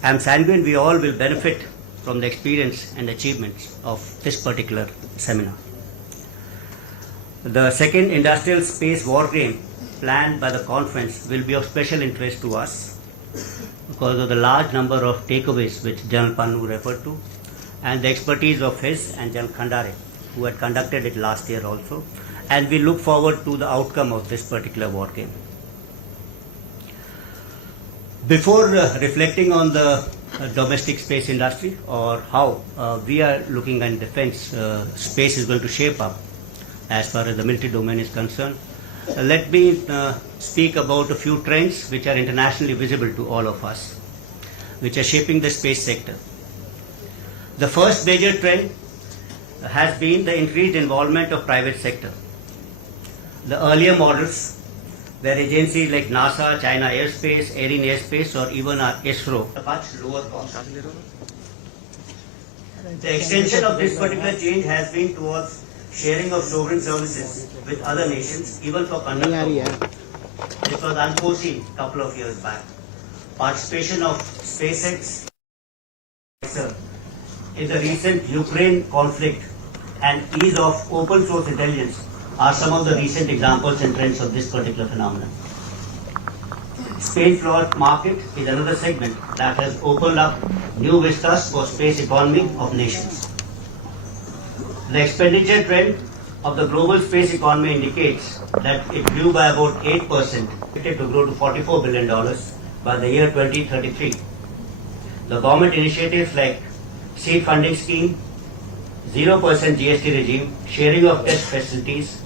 I am sanguine we all will benefit from the experience and achievements of this particular seminar. The second industrial space war game planned by the conference will be of special interest to us because of the large number of takeaways which General Panu referred to and the expertise of his and General Khandare, who had conducted it last year also, and we look forward to the outcome of this particular war game. Before reflecting on the domestic space industry or how we are looking at defense space is going to shape up as far as the military domain is concerned, let me speak about a few trends which are internationally visible to all of us, which are shaping the space sector. The first major trend has been the increased involvement of private sector. The earlier models where agencies like NASA, China Airspace, Air Airspace, or even our ISRO at much lower cost. The extension of this particular change has been towards sharing of sovereign services with other nations, even for conduct of war. This was unforeseen a couple of years back. Participation of SpaceX in the recent Ukraine conflict and ease of open source intelligence are some of the recent examples and trends of this particular phenomenon. Space market is another segment that has opened up new vistas for space economy of nations. The expenditure trend of the global space economy indicates that it grew by about 8%, expected to grow to $44 billion by the year 2033. The government initiatives like seed funding scheme, 0% GST regime, sharing of test facilities,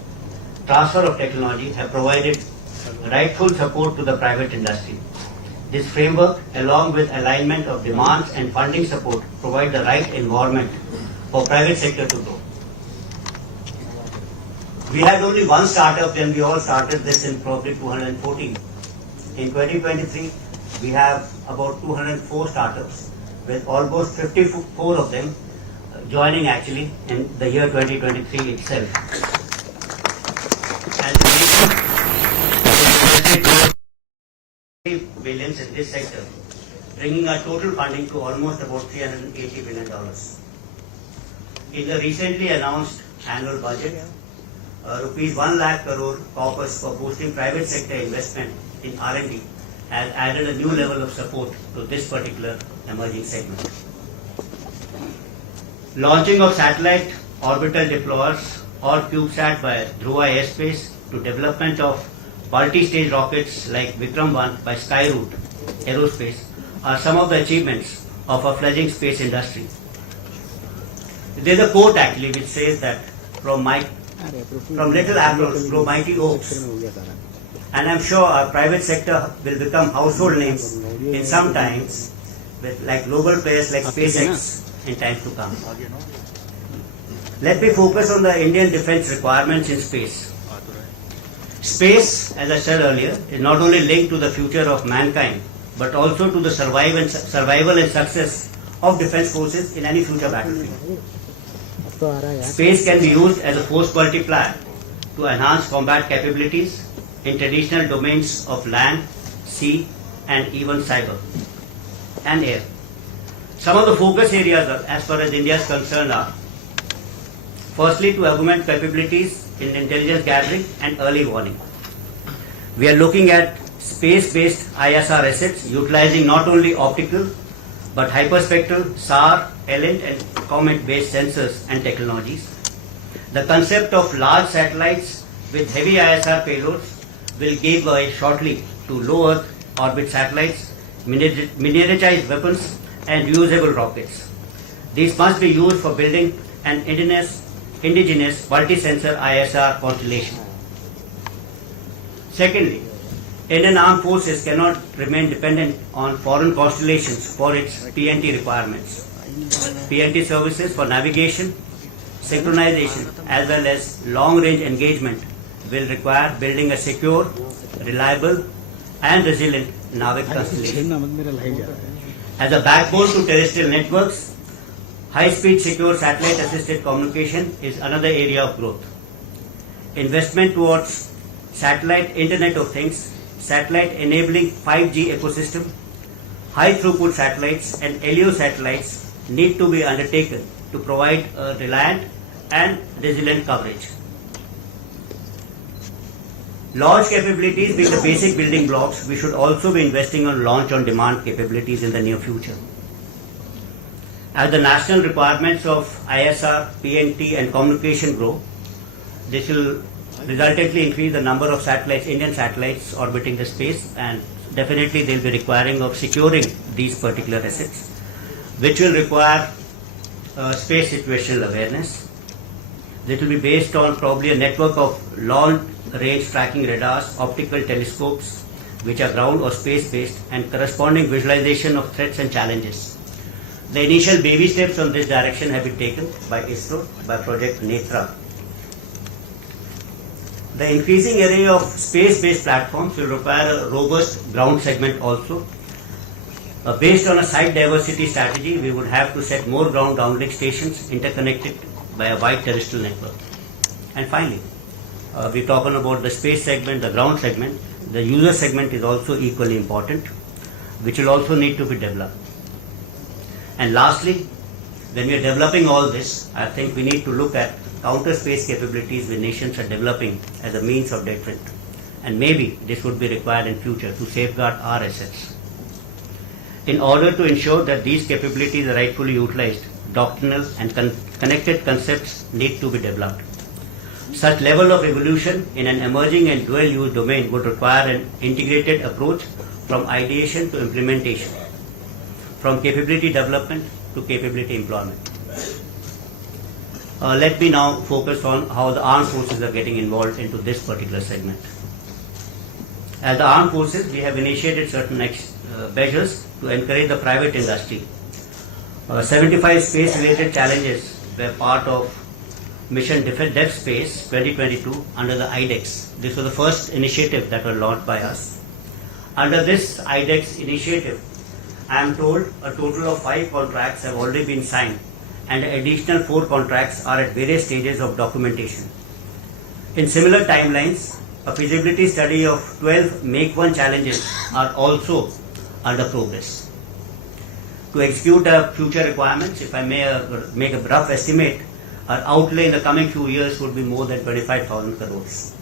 transfer of technology have provided rightful support to the private industry. This framework, along with alignment of demands and funding support, provide the right environment for private sector to grow. We had only one startup when we all started this in probably 2014. In 2023, we have about 204 startups, with almost 54 of them joining actually in the year 2023 itself. And the billions in this sector, bringing our total funding to almost about $380 billion. In the recently announced annual budget, rupees 1 lakh crore corpus for boosting private sector investment in R&D has added a new level of support to this particular emerging segment. Launching of satellite orbital deployers or CubeSat by Dhruva Airspace to development of multi-stage rockets like Vikram-1 by Skyroot Aerospace are some of the achievements of a fledgling space industry. There is a quote actually which says that from little apples grow mighty oaks, and I'm sure our private sector will become household names in some times with like global players like SpaceX in times to come. Let me focus on the Indian defense requirements in space. Space, as I said earlier, is not only linked to the future of mankind, but also to the survival and success of defense forces in any future battlefield. Space can be used as a force multiplier to enhance combat capabilities in traditional domains of land, sea, and even cyber and air. Some of the focus areas as far as India is concerned are: firstly, to augment capabilities in intelligence gathering and early warning. We are looking at space-based ISR assets utilizing not only optical but hyperspectral, SAR, ELINT and comet-based sensors and technologies. The concept of large satellites with heavy ISR payloads will give way shortly to low Earth orbit satellites, miniaturized weapons and reusable rockets. These must be used for building an indigenous multi-sensor ISR constellation. Secondly, Indian Armed Forces cannot remain dependent on foreign constellations for its PNT requirements. PNT services for navigation, synchronization as well as long-range engagement will require building a secure, reliable and resilient NAVIC constellation. As a backbone to terrestrial networks, high-speed secure satellite-assisted communication is another area of growth. Investment towards satellite Internet of Things, satellite enabling 5G ecosystem, high-throughput satellites and LEO satellites need to be undertaken to provide a reliant and resilient coverage. Launch capabilities being the basic building blocks, we should also be investing on launch on demand capabilities in the near future. As the national requirements of ISR, PNT and communication grow, this will resultantly increase the number of satellites, Indian satellites orbiting the space, and definitely they will be requiring of securing these particular assets, which will require space situational awareness. This will be based on probably a network of long-range tracking radars, optical telescopes, which are ground or space-based, and corresponding visualization of threats and challenges. The initial baby steps on this direction have been taken by ISRO by Project Netra. The increasing array of space-based platforms will require a robust ground segment also. Based on a site diversity strategy, we would have to set more ground downlink stations interconnected by a wide terrestrial network. And finally, we're talking about the space segment, the ground segment. The user segment is also equally important, which will also need to be developed. And lastly, when we are developing all this, I think we need to look at counter space capabilities which nations are developing as a means of deterrent. And maybe this would be required in future to safeguard our assets. In order to ensure that these capabilities are rightfully utilized, doctrinal and connected concepts need to be developed. Such level of evolution in an emerging and dual-use domain would require an integrated approach from ideation to implementation, from capability development to capability employment. Let me now focus on how the armed forces are getting involved into this particular segment. As the armed forces, we have initiated certain measures to encourage the private industry. 75 space-related challenges were part of Mission DefSpace 2022 under the IDEX. This was the first initiative that was launched by us. Under this IDEX initiative, I am told a total of 5 contracts have already been signed and additional 4 contracts are at various stages of documentation. In similar timelines, a feasibility study of 12 Make 1 challenges are also under progress. To execute our future requirements, if I may make a rough estimate, our outlay in the coming few years would be more than 25,000 crores.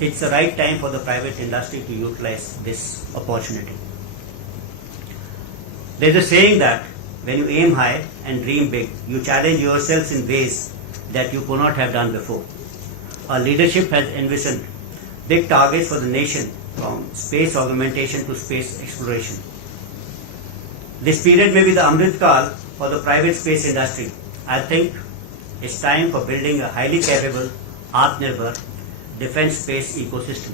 It's the right time for the private industry to utilize this opportunity. There's a saying that when you aim high and dream big, you challenge yourselves in ways that you could not have done before. Our leadership has envisioned big targets for the nation, from space augmentation to space exploration. This period may be the Amrit Kal for the private space industry. I think it's time for building a highly capable, Atmanirbhar defense space ecosystem.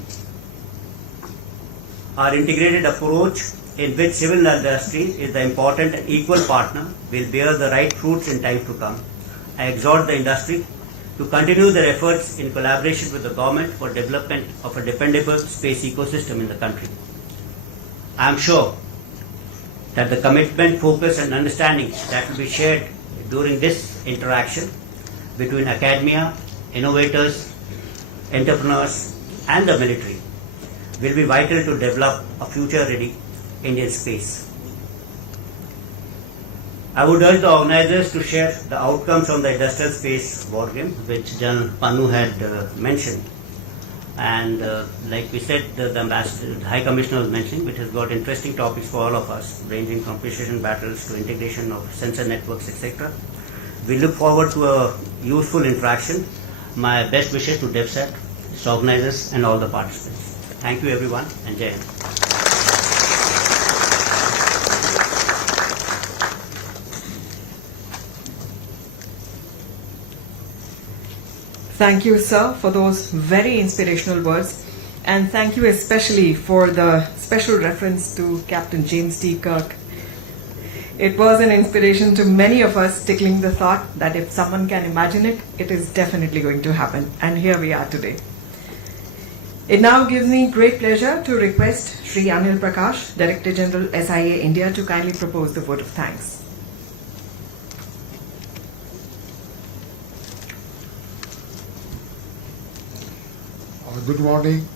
Our integrated approach, in which civil industry is the important and equal partner, will bear the right fruits in time to come. I exhort the industry to continue their efforts in collaboration with the government for development of a dependable space ecosystem in the country. I am sure that the commitment, focus and understanding that will be shared during this interaction between academia, innovators, entrepreneurs and the military will be vital to develop a future-ready Indian space. I would urge the organizers to share the outcomes from the industrial space war game, which General Panu had mentioned. And like we said, the Ambassador, the High Commissioner was mentioning, it has got interesting topics for all of us, ranging from precision battles to integration of sensor networks, etc. We look forward to a useful interaction. My best wishes to DefSAT, its organizers and all the participants. Thank you everyone and Jai Hind. Thank you, sir, for those very inspirational words. And thank you especially for the special reference to Captain James T. Kirk. It was an inspiration to many of us, tickling the thought that if someone can imagine it, it is definitely going to happen. And here we are today. It now gives me great pleasure to request Shri Anil Prakash, Director General SIA India, to kindly propose the vote of thanks. Good morning,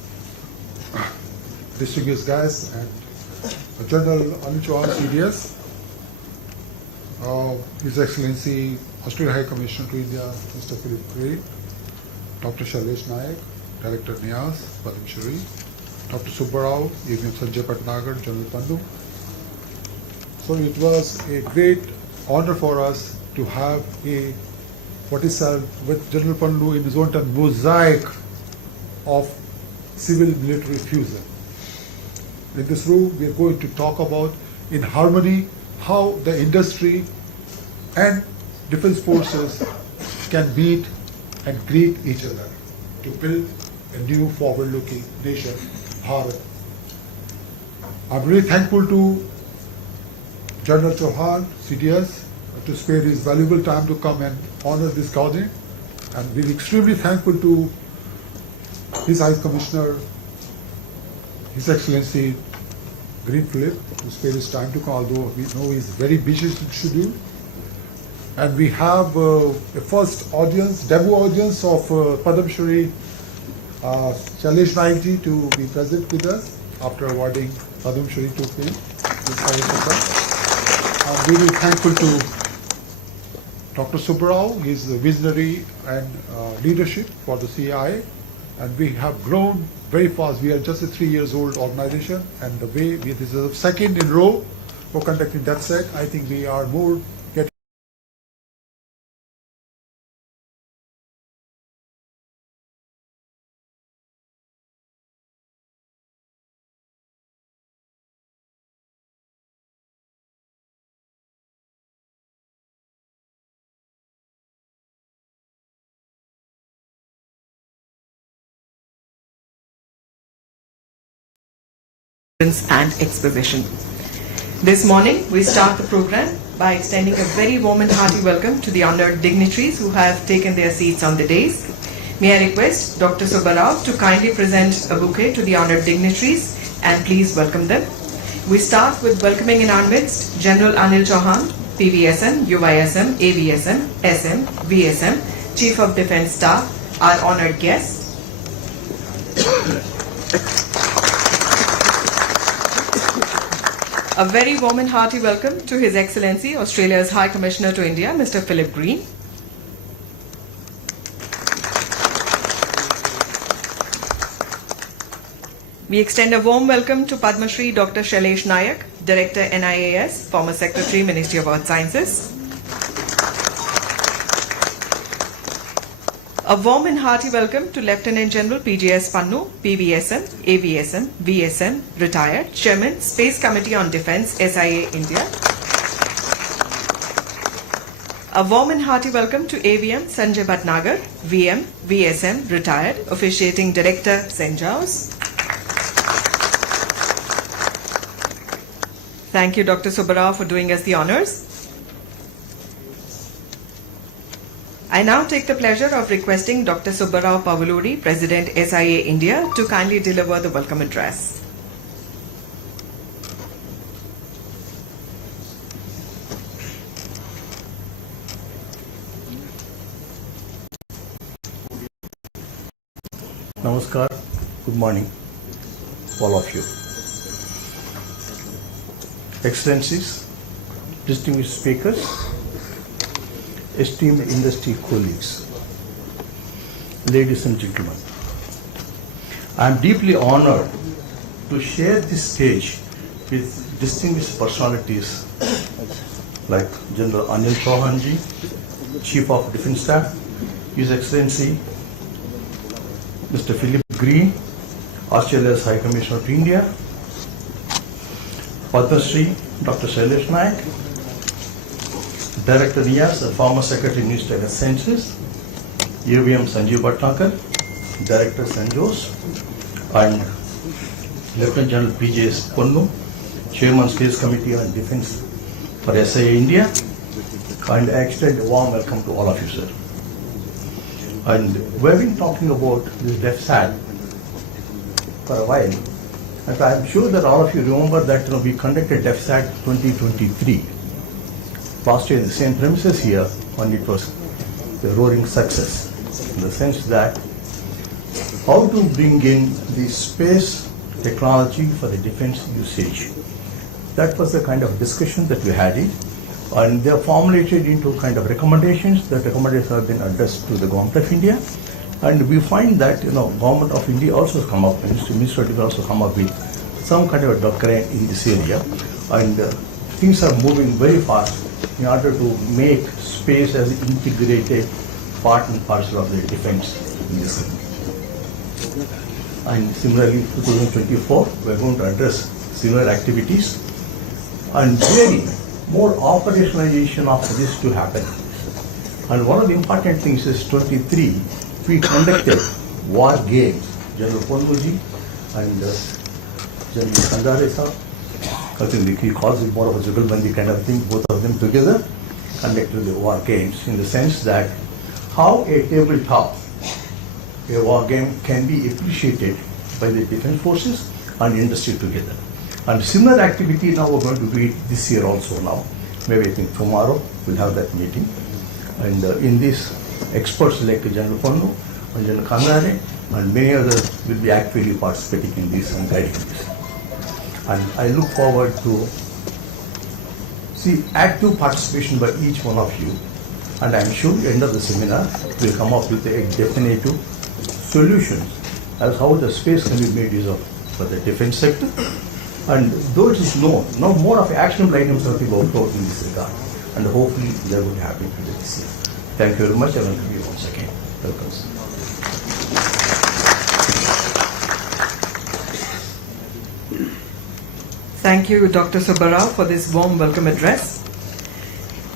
distinguished guests and General Anil Chauhan, CDS, His Excellency Australian High Commissioner to India, Mr. Philip Green, Dr. Shailesh Nayak, Director NIAS, Padam Shri, Dr. Subbarao, EVM Sanjay Patnagar, General Pandu. So it was a great honor for us to have a, what is with General Pandu in his own term, mosaic of civil-military fusion. In this room, we are going to talk about, in harmony, how the industry and defense forces can meet and greet each other to build a new forward-looking nation, Bharat. I'm really thankful to General Chauhan, CDS, to spare his valuable time to come and honor this gathering. And we're extremely thankful to His High Commissioner, His Excellency Green Philip, to spare his time to come, although we know he's very busy schedule. And we have a first audience, debut audience of Padam Shri Shailesh Nayak ji to be present with us after awarding Padam Shri to him. I'm really thankful to Dr. Subbarao, his visionary and leadership for the CII. And we have grown very fast. We are just a 3 years old organization, and the way this is the second in row for conducting DefSAT, I think we are more getting And exposition. This morning, we start the program by extending a very warm and hearty welcome to the honored dignitaries who have taken their seats on the dais. May I request Dr. Subbarao to kindly present a bouquet to the honored dignitaries and please welcome them. We start with welcoming in our midst General Anil Chauhan, PVSM, UISM, AVSM, SM, VSM, Chief of Defence Staff, our honored guest. A very warm and hearty welcome to His Excellency, Australia's High Commissioner to India, Mr. Philip Green. We extend a warm welcome to Padma Shri Dr. Shailesh Nayak, Director NIAS, former Secretary, Ministry of Earth Sciences. A warm and hearty welcome to Lieutenant General PJS Pannu, PVSM, AVSM, VSM, retired, Chairman, Space Committee on Defence, SIA, India. A warm and hearty welcome to AVM Sanjay Bhatnagar, VM, VSM, retired, officiating Director, St. John's. Thank you, Dr. Subbarao, for doing us the honours. I now take the pleasure of requesting Dr. Subbarao Pavuluri, President, SIA India, to kindly deliver the welcome address. Namaskar, good morning, all of you. Excellencies, distinguished speakers, esteemed industry colleagues, ladies and gentlemen, I am deeply honored to share this stage with distinguished personalities like General Anil Chauhan ji, Chief of Defence Staff, His Excellency Mr. Philip Green, Australia's High Commissioner to India, Padma Shri Dr. Shailesh Nayak, Director NIAS, former Secretary, Ministry of Sciences, UVM Sanjeev Bhatnagar, Director St. Jose, and Lieutenant General PJS Pannu, Chairman Space Committee on Defence for SIA India, and I extend a warm welcome to all of you, sir. And we've been talking about this DefSAT for a while, and I'm sure that all of you remember that we conducted DefSAT 2023 last year in the same premises here, and it was a roaring success in the sense that how to bring in the space technology for the defense usage. That was the kind of discussion that we had it, and they are formulated into kind of recommendations. That recommendations have been addressed to the Government of India, and we find that Government of India also come up, Ministry of also come up with some kind of a document in this area, and things are moving very fast in order to make space as an integrated part and parcel of the defense in this country. And similarly, 2024, we are going to address similar activities and really more operationalization of this to happen. And one of the important things is 23, we conducted war games. General Ponmuji and General Kandare, I think he calls it more of a Jugalbandi kind of thing, both of them together conducted the war games in the sense that how a tabletop, a war game can be appreciated by the defense forces and industry together. And similar activity now we're going to do it this year also now. Maybe I think tomorrow we'll have that meeting. And in this, experts like General Pannu and General Kandare and many others will be actively participating in this and guiding this. And I look forward to see active participation by each one of you. And I'm sure at the end of the seminar, we'll come up with a definitive solution as how the space can be made use of for the defense sector. And though it is known, now more of actionable items are being out in this regard. And hopefully they will happen this year. Thank you very much. I welcome you once again. Welcome, sir. Thank you, Dr. Subbarao, for this warm welcome address.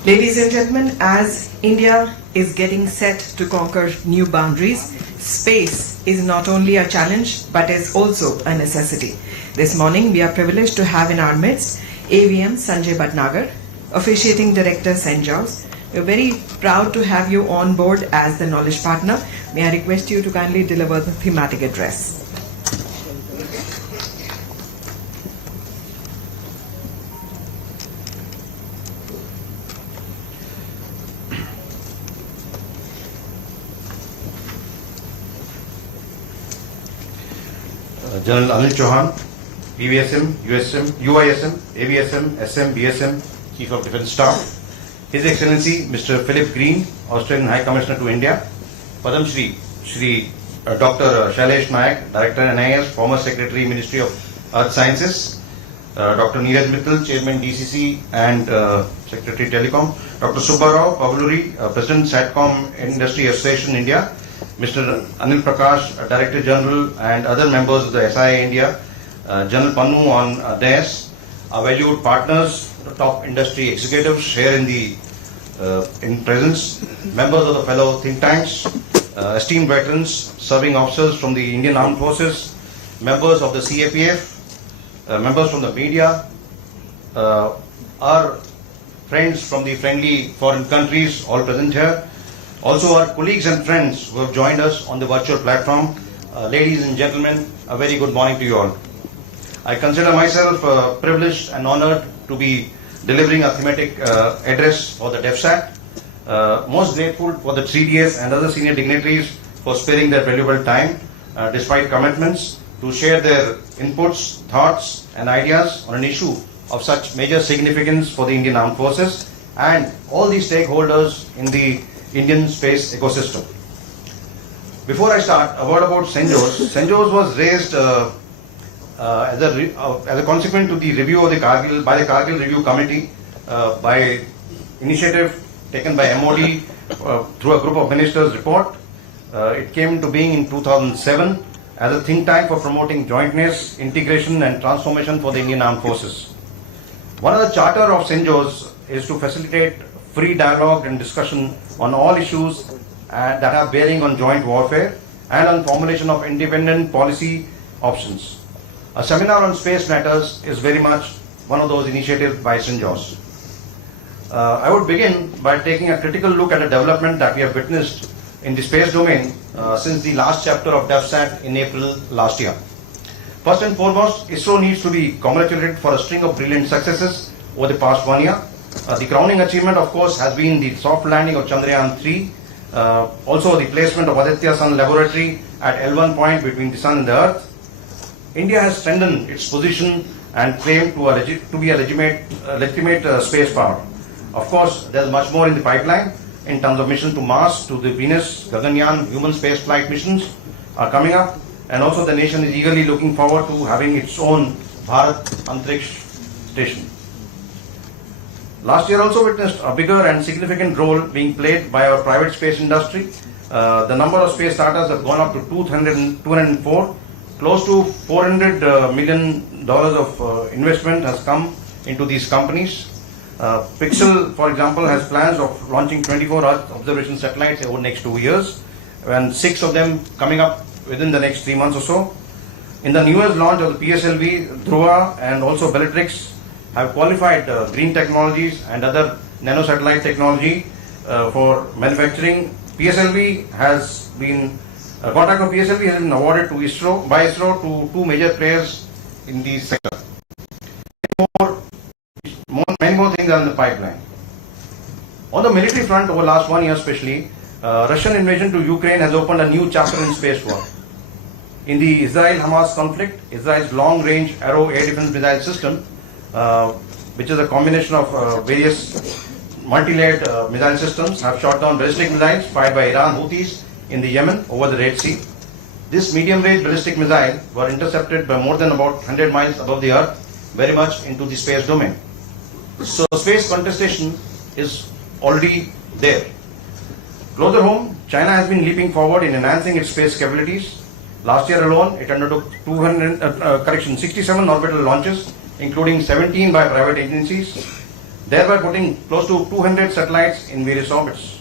Ladies and gentlemen, as India is getting set to conquer new boundaries, space is not only a challenge but is also a necessity. This morning, we are privileged to have in our midst AVM Sanjay Bhatnagar, Officiating Director St. George's. We're very proud to have you on board as the knowledge partner. May I request you to kindly deliver the thematic address. General Anil Chauhan, PVSM, USM, UISM, AVSM, SM, BSM, Chief of Defence Staff. His Excellency Mr. Philip Green, Australian High Commissioner to India. Padam Shri Dr. Shailesh Nayak, Director NIS, former Secretary Ministry of Earth Sciences. Dr. Neeraj Mittal, Chairman DCC and Secretary Telecom. Dr. Subbarao Pavluri, President Satcom Industry Association India. Mr. Anil Prakash, Director General, and other members of the SIA India, General Pannu on DES, our valued partners, top industry executives here in presence, members of the fellow think tanks, esteemed veterans, serving officers from the Indian Armed Forces, members of the CAPF, members from the media, our friends from the friendly foreign countries all present here. Also our colleagues and friends who have joined us on the virtual platform. Ladies and gentlemen, a very good morning to you all. I consider myself privileged and honored to be delivering a thematic address for the DefSAT. Most grateful for the 3DS and other senior dignitaries for sparing their valuable time despite commitments to share their inputs, thoughts and ideas on an issue of such major significance for the Indian Armed Forces and all the stakeholders in the Indian space ecosystem. Before I start, a word about St. George. St. George was raised as a consequence to the review of the Kargil by the Kargil Review Committee by initiative taken by MOD through a group of ministers report. It came into being in 2007 as a think tank for promoting jointness, integration and transformation for the Indian Armed Forces. One of the charter of St. George is to facilitate free dialogue and discussion on all issues that have bearing on joint warfare and on formulation of independent policy options. A seminar on space matters is very much one of those initiatives by St. George. I would begin by taking a critical look at a development that we have witnessed in the space domain since the last chapter of DefSAT in April last year. First and foremost, ISRO needs to be congratulated for a string of brilliant successes over the past 1 year. The crowning achievement, of course, has been the soft landing of Chandrayaan 3, also the placement of Aditya Sun Laboratory at L1 point between the Sun and the Earth. India has strengthened its position and claimed to be a legitimate space power. Of course, there is much more in the pipeline in terms of mission to Mars, to the Venus, Gaganyaan, human space flight missions are coming up, and also the nation is eagerly looking forward to having its own Bharat Antariksh station. Last year also witnessed a bigger and significant role being played by our private space industry. The number of space startups have gone up to 204. Close to $400 million of investment has come into these companies. Pixel, for example, has plans of launching 24 Earth observation satellites over the next 2 years, and 6 of them coming up within the next 3 months or so. In the newest launch of the PSLV, Dhruva and also Bellatrix have qualified green technologies and other nanosatellite technology for manufacturing. PSLV has been contract of PSLV has been awarded to by ISRO to 2 major players in the sector. Many more things are in the pipeline. On the military front, over the last 1 year especially, Russian invasion to Ukraine has opened a new chapter in space war. In the Israel-Hamas conflict, Israel's long-range Arrow air defense missile system, which is a combination of various multi-layered missile systems, have shot down ballistic missiles fired by Iran Houthis in the Yemen over the Red Sea. This medium-range ballistic missile were intercepted by more than about 100 miles above the Earth, very much into the space domain. So space contestation is already there. Closer home, China has been leaping forward in enhancing its space capabilities. Last year alone, it undertook 67 orbital launches, including 17 by private agencies, thereby putting close to 200 satellites in various orbits.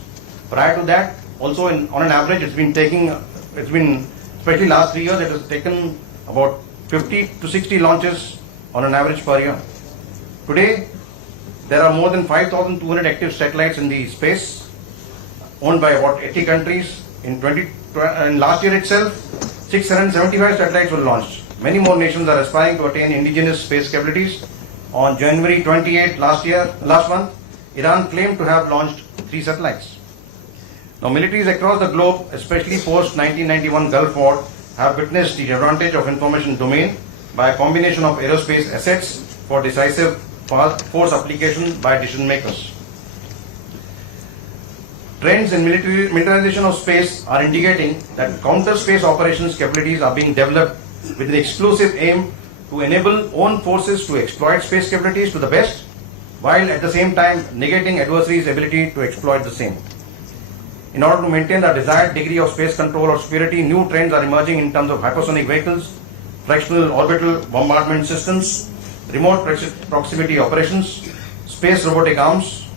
Prior to that, also on an average, especially last 3 years, it has taken about 50 to 60 launches on an average per year. Today, there are more than 5,200 active satellites in the space, owned by about 80 countries. In last year itself, 675 satellites were launched. Many more nations are aspiring to attain indigenous space capabilities. On January 28 last month, Iran claimed to have launched 3 satellites. Now, militaries across the globe, especially post-1991 Gulf War, have witnessed the advantage of information domain by a combination of aerospace assets for decisive force application by decision makers. Trends in militarization of space are indicating that counter-space operations capabilities are being developed with the exclusive aim to enable own forces to exploit space capabilities to the best, while at the same time negating adversaries' ability to exploit the same. In order to maintain the desired degree of space control or superiority, new trends are emerging in terms of hypersonic vehicles, fractional orbital bombardment systems, remote proximity operations, space robotic arms,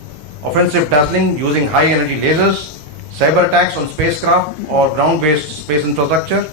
offensive dazzling using high energy lasers, cyber attacks on spacecraft or ground-based space infrastructure,